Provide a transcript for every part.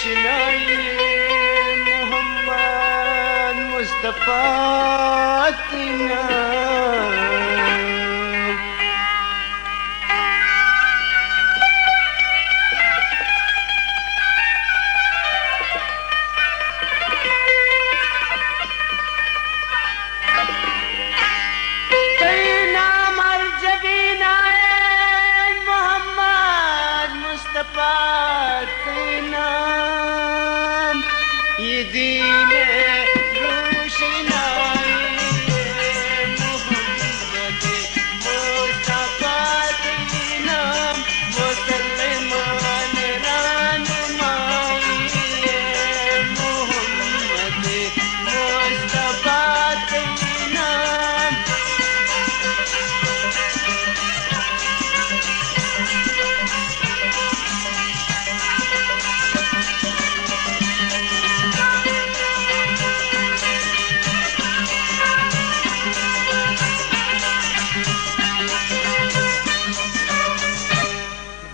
روشنایی محمد مصطفی دین روشنایی محمد مصطفی نام مسلمان رانمایی محمد مصطفی نام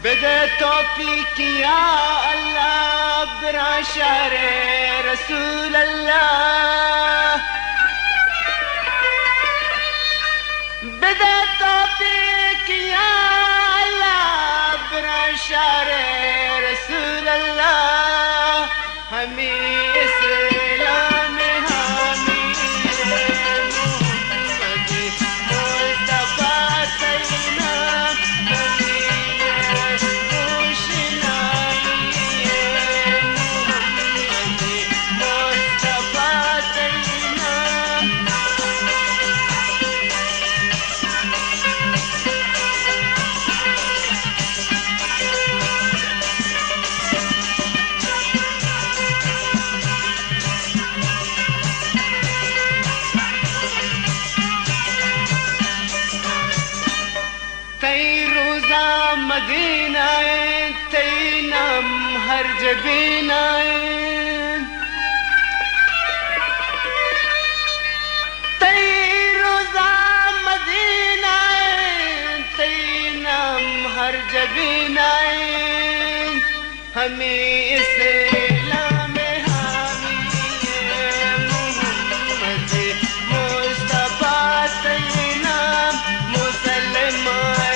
بده توفیق یا الله برا شهر رسول الله بده توفیق یا الله برا شهر رسول الله همین اسلام حامی محمد مصطفی نام مدینہ تئی نام ہر جبینہ تئی روزہ مدینہ تئی نام ہر جبینہ ہمیں اسلام حامی محمد مصطفی تئی نام مسلمان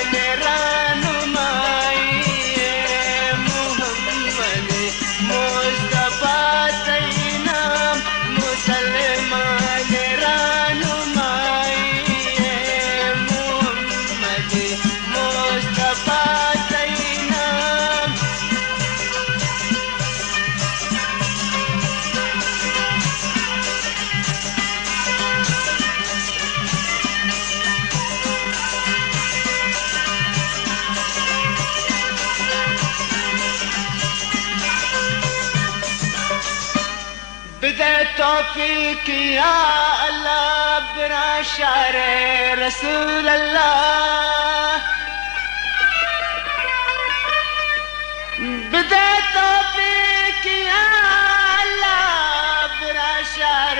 بده توفیق یا الله برا شهر رسول الله بده توفیق یا الله برا شهر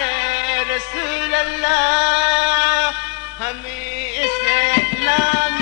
رسول الله همین اسلام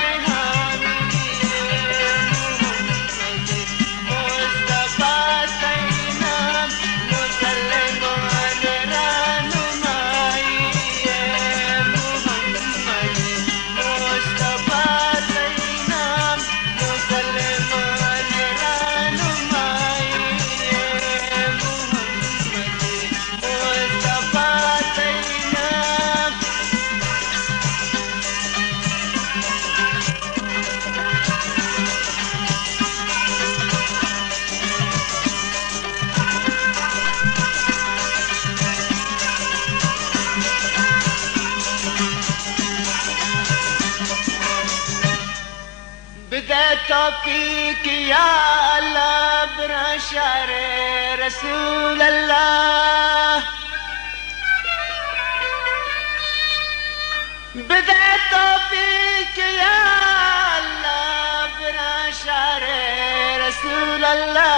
بده توفیق یا الله برا شهر رسول الله بده توفیق یا الله برا شهر رسول الله